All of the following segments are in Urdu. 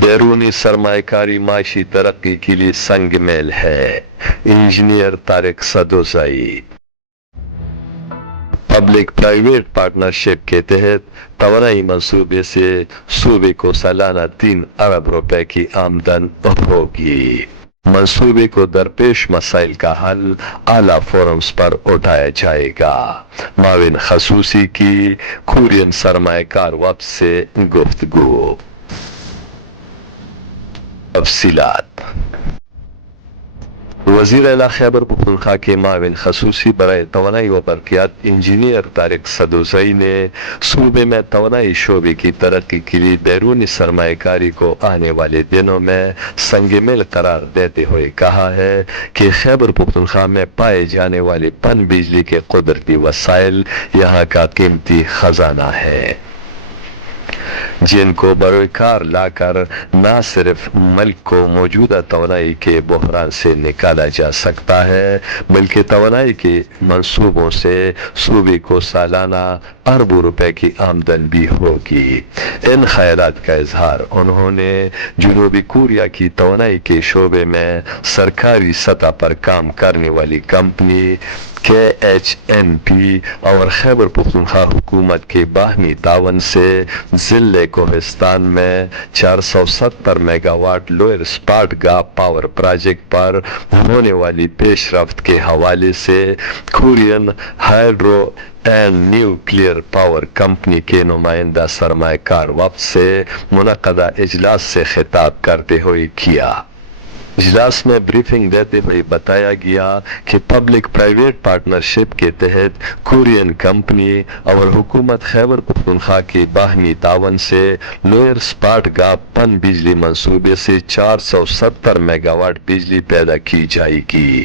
بیرونی سرمایہ کاری معاشی ترقی کے لیے سنگ میل ہے۔ Engineer Tariq Sadozai. Public private partnership کے تحت توانائی منصوبے سے صوبے کو سالانہ 3 ارب روپے کی آمدن ہوگی۔ منصوبے کو درپیش مسائل کا حل اعلیٰ فورمز پر اٹھایا جائے گا۔ معاون خصوصی کی کورین سرمایہ کار وفد سے گفتگو۔ تفصیلات۔ وزیر اعلیٰ خیبر پختونخوا کے معاون خصوصی برائے توانائی و برقیات انجینئر طارق سدوزئی نے صوبے میں توانائی شعبے کی ترقی کے لیے بیرونی سرمایہ کاری کو آنے والے دنوں میں سنگ میل قرار دیتے ہوئے کہا ہے کہ خیبر پختونخوا میں پائے جانے والے پن بجلی کے قدرتی وسائل یہاں کا قیمتی خزانہ ہے، جن کو بروئے کار لا کر نہ صرف ملک کو موجودہ توانائی کے بحران سے نکالا جا سکتا ہے بلکہ توانائی کے منصوبوں سے صوبے کو سالانہ اربوں روپے کی آمدن بھی ہوگی۔ ان خیالات کا اظہار انہوں نے جنوبی کوریا کی توانائی کے شعبے میں سرکاری سطح پر کام کرنے والی کمپنی KHNP اور خیبر پختونخوا حکومت کے باہمی تعاون سے ضلع کوہستان میں 470 mega watt lower Spat Gah power project پر ہونے والی پیش رفت کے حوالے سے Korean hydro and nuclear power company کے نمائندہ سرمایہ کار وفد سے منعقدہ اجلاس سے خطاب کرتے ہوئے کیا۔ اجلاس میں بریفنگ دیتے ہوئے بتایا گیا کہ پبلک پرائیویٹ پارٹنرشپ کے تحت کورین کمپنی اور حکومت خیبر پختونخوا کے باہمی تعاون سے لوئر اسپاٹ گاپ پن بجلی منصوبے سے 470 میگا واٹ بجلی پیدا کی جائے گی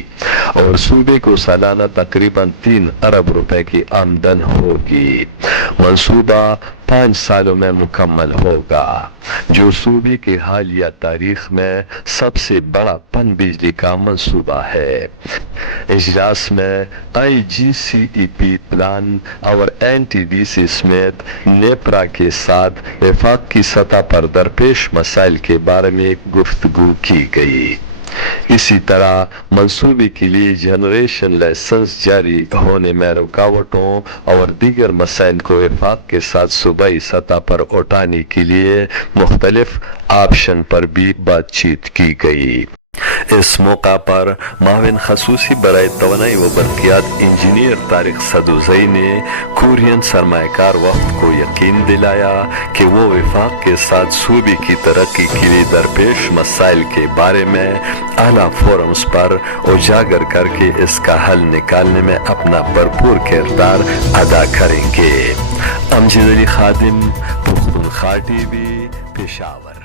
اور صوبے کو سالانہ تقریباً 3 ارب روپے کی آمدن ہوگی۔ منصوبہ 5 سالوں میں مکمل ہوگا، جو صوبے کے حالیہ تاریخ میں سب سے بڑا پن بجلی کا منصوبہ ہے۔ اجلاس میں IGCEP پلان اور NTDC سمیت نیپرا کے ساتھ وفاق کی سطح پر درپیش مسائل کے بارے میں گفتگو کی گئی۔ اسی طرح منصوبے کے لیے جنریشن لائسنس جاری ہونے میں رکاوٹوں اور دیگر مسائل کو وفاق کے ساتھ صوبائی سطح پر اٹھانے کے لیے مختلف آپشن پر بھی بات چیت کی گئی۔ اس موقع پر معاون خصوصی برائے توانائی و برقیات انجینئر طارق سدوزئی نے کورین سرمایہ کار وفد کو یقین دلایا کہ وہ وفاق کے ساتھ صوبے کی ترقی کے لیے درپیش مسائل کے بارے میں اعلیٰ فورمز پر اجاگر کر کے اس کا حل نکالنے میں اپنا بھرپور کردار ادا کریں گے۔ امجد علی خادم، پختونخوا TV، پشاور۔